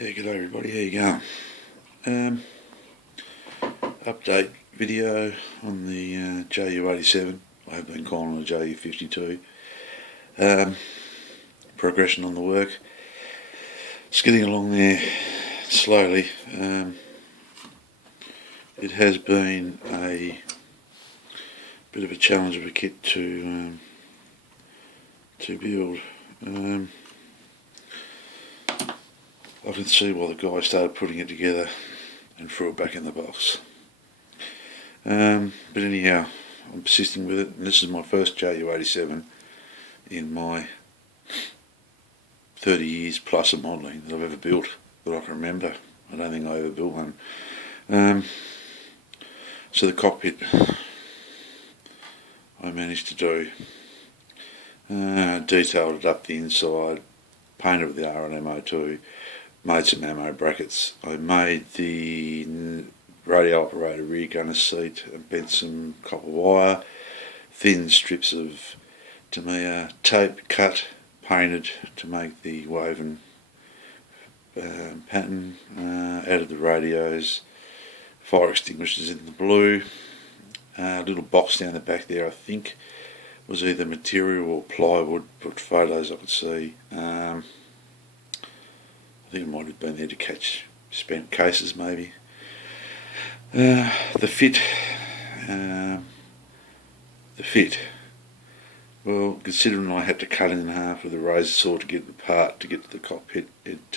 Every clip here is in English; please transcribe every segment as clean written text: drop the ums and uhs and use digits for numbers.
Yeah, g'day everybody, how you going? Update video on the JU87. I have been calling it a JU52. Progression on the work. It's getting along there slowly. It has been a bit of a challenge of a kit to build. I can see why the guy started putting it together and threw it back in the box. But anyhow, I'm persisting with it, and this is my first JU87 in my 30 years plus of modelling that I've ever built, that I can remember. I don't think I ever built one. So the cockpit I managed to do. Detailed it up the inside, painted with the R&M02, made some ammo brackets. I made the radio operator rear gunner seat and bent some copper wire, thin strips of Tamiya tape cut, painted to make the woven pattern, added the radios, fire extinguishers in the blue, a little box down the back there I think was either material or plywood, but photos I could see. I think it might have been there to catch spent cases maybe. The fit, well, considering I had to cut it in half with a razor saw to get it apart to get to the cockpit, it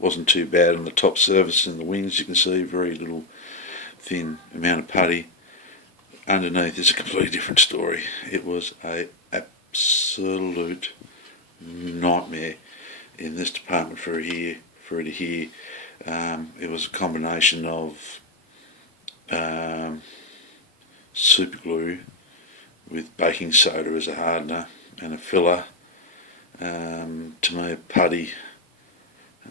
wasn't too bad on the top surface and the wings. You can see very little thin amount of putty. Underneath is a completely different story. It was a absolute nightmare in this department for it to hear. It was a combination of super glue with baking soda as a hardener and a filler, Tamiya putty,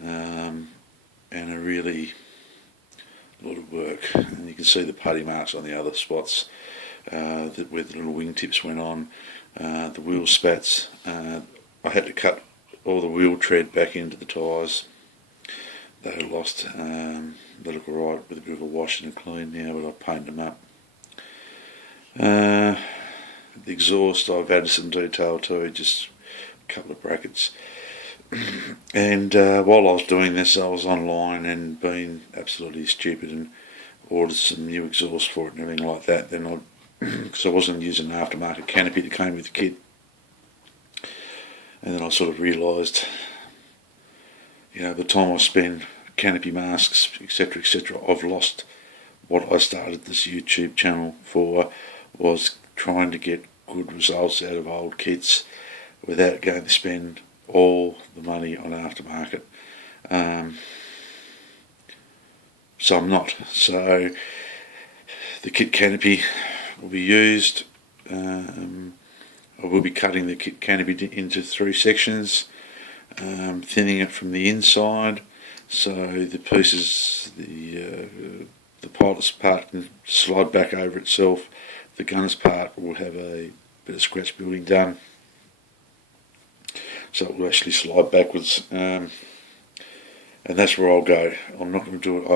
and a really lot of work. And you can see the putty marks on the other spots where the little wingtips went on, the wheel spats. I had to cut all the wheel tread back into the tyres. They were lost. They look alright with a bit of a wash and a clean now, but I painted them up. The exhaust I've added some detail to, just a couple of brackets. And while I was doing this, I was online and being absolutely stupid and ordered some new exhaust for it and everything like that. Then because I wasn't using an aftermarket canopy that came with the kit. And then I sort of realised, the time I spend canopy masks, etc., I've lost what I started this YouTube channel for, was trying to get good results out of old kits without going to spend all the money on aftermarket. So I'm not. So the kit canopy will be used. I will be cutting the kit canopy into 3 sections, thinning it from the inside, so the pieces, the pilot's part can slide back over itself. The gunner's part will have a bit of scratch building done, so it will actually slide backwards, and that's where I'll go. I'm not going to do it.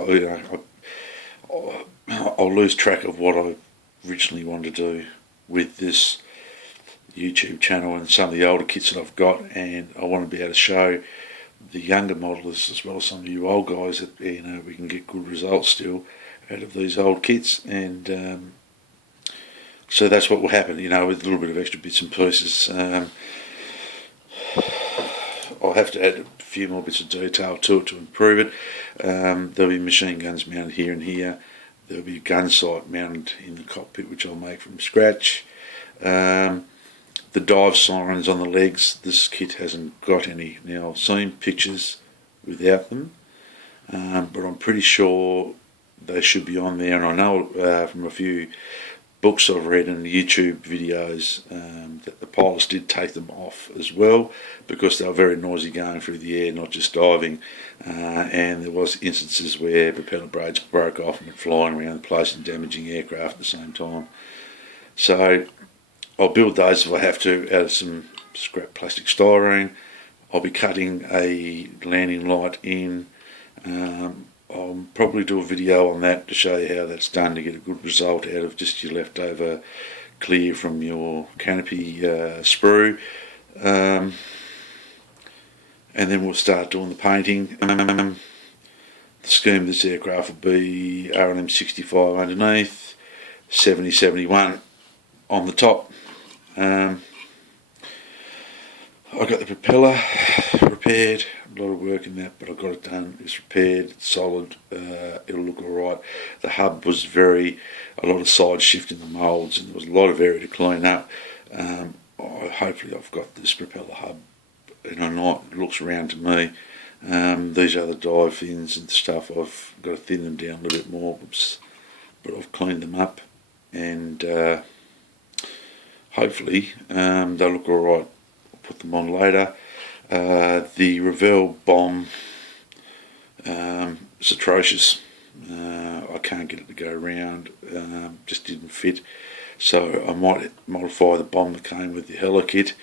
I'll lose track of what I originally wanted to do with this YouTube channel and some of the older kits that I've got, and I want to be able to show the younger modelers as well as some of you old guys that we can get good results still out of these old kits. And so that's what will happen, with a little bit of extra bits and pieces. I'll have to add a few more bits of detail to it to improve it. There'll be machine guns mounted here and here. There'll be a gun sight mounted in the cockpit, which I'll make from scratch. The dive sirens on the legs, this kit hasn't got any. Now, I've seen pictures without them, but I'm pretty sure they should be on there. And I know from a few books I've read and YouTube videos that the pilots did take them off as well, because they were very noisy going through the air, not just diving. And there was instances where propeller blades broke off and were flying around the place and damaging aircraft at the same time. So I'll build those if I have to out of some scrap plastic styrene. I'll be cutting a landing light in I'll probably do a video on that to show you how that's done to get a good result out of just your leftover clear from your canopy sprue. And then we'll start doing the painting. The scheme of this aircraft will be R&M 65 underneath, 7071 on the top. I got the propeller repaired, a lot of work in that, but I got it done. It's repaired, it's solid, it'll look alright. The hub was a lot of side shift in the moulds, and there was a lot of area to clean up. Hopefully I've got this propeller hub in a night, it looks round to me. These other dive fins and stuff, I've got to thin them down a little bit more, but I've cleaned them up, and hopefully they'll look alright. I'll put them on later. The Revell bomb is atrocious. I can't get it to go round, just didn't fit. So I might modify the bomb that came with the Hella kit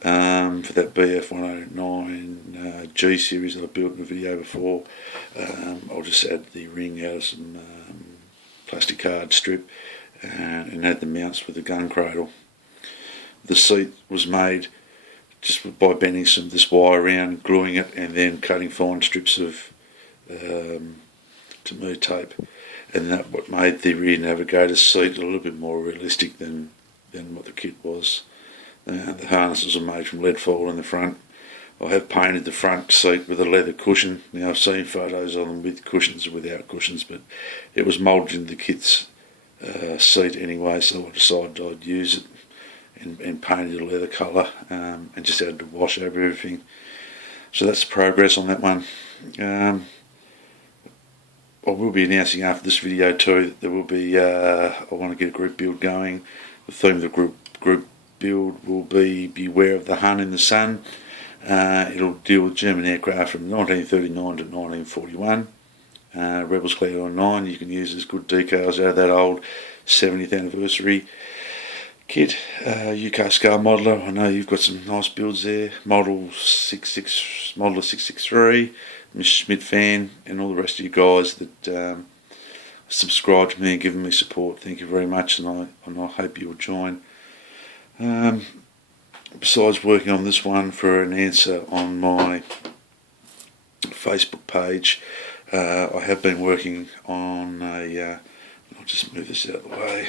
for that BF 109 G series that I built in a video before. I'll just add the ring out of some plastic card strip and add the mounts with the gun cradle. The seat was made just by bending some of this wire around, gluing it, and then cutting fine strips of Tamu tape, and that what made the rear navigator seat a little bit more realistic than what the kit was. The harnesses are made from lead foil in the front. I have painted the front seat with a leather cushion. Now I've seen photos of them with cushions or without cushions, but it was moulded into the kit's seat anyway, so I decided I'd use it and painted a leather colour and just added a wash over everything. So that's the progress on that one. I will be announcing after this video too that there will be, I want to get a group build going. The theme of the group build will be Beware of the Hun in the Sun. It'll deal with German aircraft from 1939 to 1941. Rebels Cloud 9, you can use as good decals out of that old 70th anniversary kit. UK Scale Modeler, I know you've got some nice builds there. Modeler 663, Mr. Schmidt fan, and all the rest of you guys that subscribe to me and given me support. Thank you very much, and I hope you'll join. Besides working on this one for an answer on my Facebook page, I have been working on I'll just move this out of the way.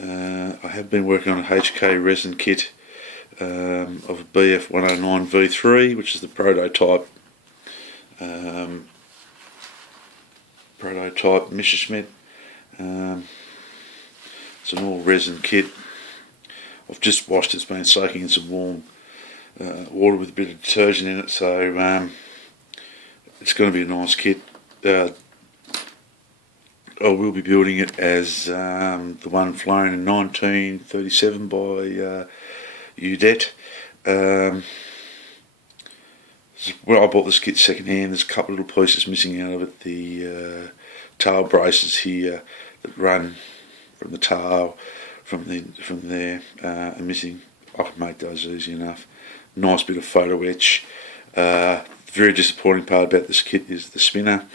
I have been working on a HK resin kit of a BF 109 V3, which is the prototype Messerschmitt. It's an all resin kit. I've just washed it. It's been soaking in some warm water with a bit of detergent in it, so it's going to be a nice kit. I will be building it as the one flown in 1937 by Udet. Well, I bought this kit second hand. There's a couple of little pieces missing out of it. The tail braces here that run from the tail from there are missing. I can make those easy enough. Nice bit of photo etch. The very disappointing part about this kit is the spinner.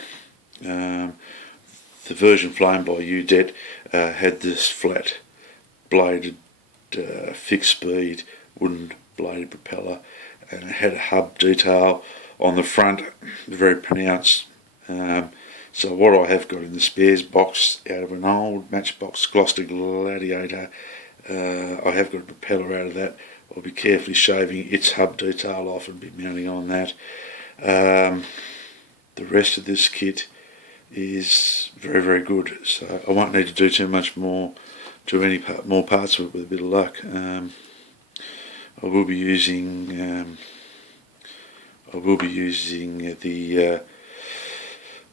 The version flown by Udet had this flat bladed fixed speed wooden bladed propeller, and it had a hub detail on the front, very pronounced. So what I have got in the spares box out of an old Matchbox Gloucester Gladiator, I have got a propeller out of that. I'll be carefully shaving its hub detail off and be mounting on that. The rest of this kit is very, very good, so I won't need to do too much more to any more parts of it with a bit of luck. I will be using the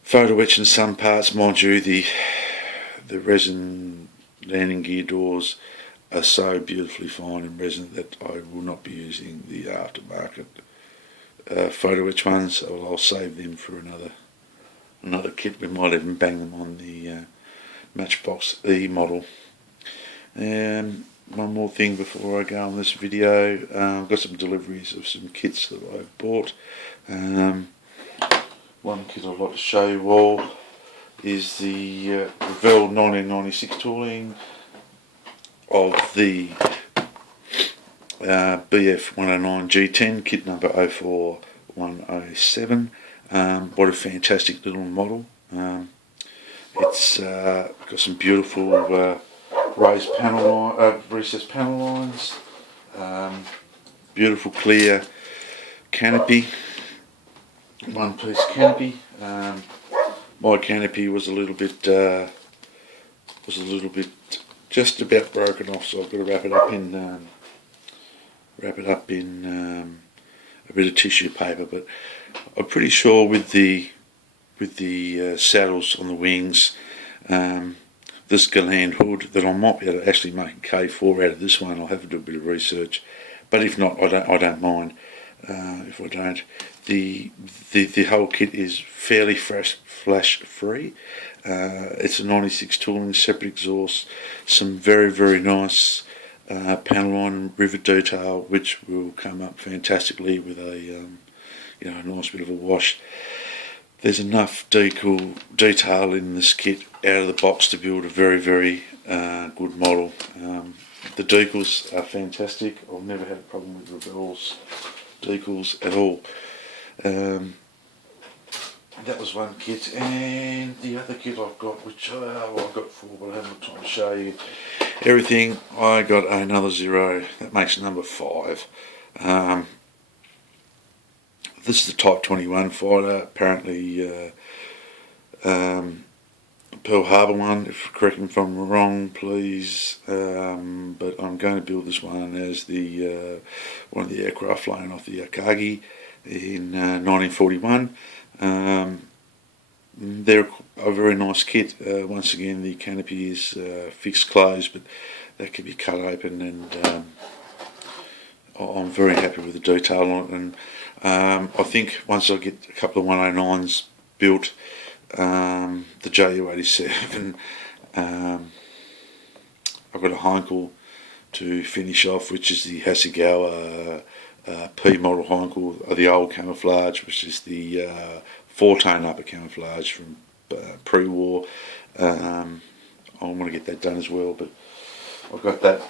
photo etch in some parts. Mind you, the resin landing gear doors are so beautifully fine in resin that I will not be using the aftermarket photo etch ones. So I'll save them for another kit. We might even bang them on the Matchbox E model. One more thing before I go on this video. I've got some deliveries of some kits that I've bought. One kit I'd like to show you all is the Revell 1996 tooling of the BF 109 G10, kit number 04107. What a fantastic little model. It's got some beautiful raised panel recessed panel lines, beautiful clear canopy, one piece canopy. My canopy was a little bit just about broken off, so I've got to wrap it up in a bit of tissue paper. But I'm pretty sure with the saddles on the wings, this Galand hood, that I might be able to actually make a K4 out of this one. I'll have to do a bit of research, but if not, I don't mind if I don't. The whole kit is fairly flash free. It's a 96 tooling, separate exhaust, some very nice panel line rivet detail, which will come up fantastically with a a nice bit of a wash. There's enough detail in this kit out of the box to build a very good model. The decals are fantastic. I've never had a problem with Revell's decals at all. That was one kit, and the other kit I've got, which I've got 4, but I haven't got time to show you everything. I got another 0. That makes number 5. This is the Type 21 fighter, apparently Pearl Harbor one. Correct me if I'm wrong, please. But I'm going to build this one as the one of the aircraft flown off the Akagi in 1941. They're a very nice kit. Once again, the canopy is fixed closed, but that can be cut open, and I'm very happy with the detail on it. And I think once I get a couple of 109s built, the JU87, I've got a Heinkel to finish off, which is the Hasegawa P model Heinkel, the old camouflage, which is the 4-tone upper camouflage from pre-war. I want to get that done as well, but I've got that.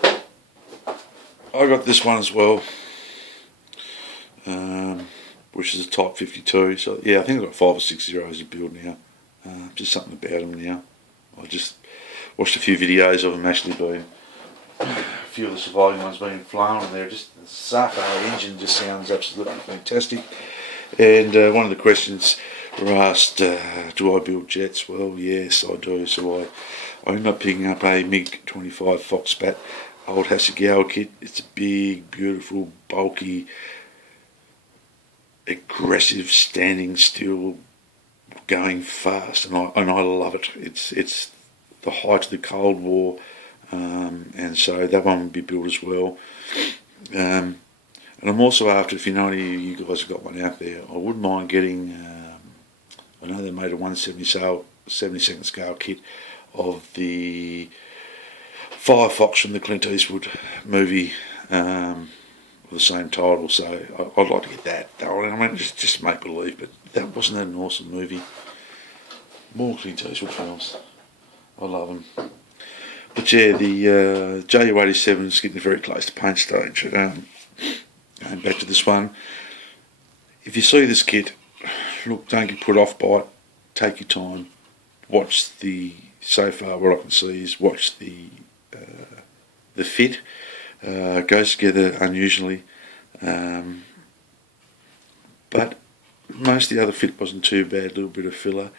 I got this one as well, which is a Type 52. So yeah, I think I've got 5 or 6 zeros to build now. Just something about them now. I just watched a few videos of them actually being, a few of the surviving ones being flown, and they're just, the Sako engine just sounds absolutely fantastic. And one of the questions were asked, do I build jets? Well, yes, I do. So I ended up picking up a MiG-25 Foxbat old Hasegawa kit. It's a big, beautiful, bulky, aggressive, standing still, going fast, and I love it. It's the height of the Cold War, and so that one will be built as well. And I'm also after, if you know any of you guys have got one out there, I wouldn't mind getting, I know they made a 1/72nd scale kit of the Firefox from the Clint Eastwood movie, with the same title, so I'd like to get that. I mean, just make believe, but wasn't that an awesome movie? More Clint Eastwood films. I love them. But yeah, the JU87 is getting very close to paint stage. Going back to this one, if you see this kit, look, don't get put off by it. Take your time. Watch so far what I can see is watch the fit. Goes together unusually, but most of the other fit wasn't too bad, a little bit of filler,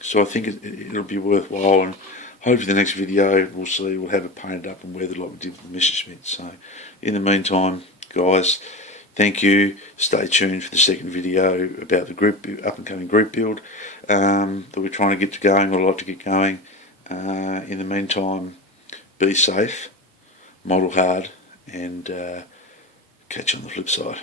so I think it'll be worthwhile, and hopefully the next video we'll have it painted up and weathered like we did with the Messerschmitt. So in the meantime, guys, thank you. Stay tuned for the second video about the up and coming group build that we're trying to get going, or like to get going. In the meantime, be safe, model hard, and catch you on the flip side.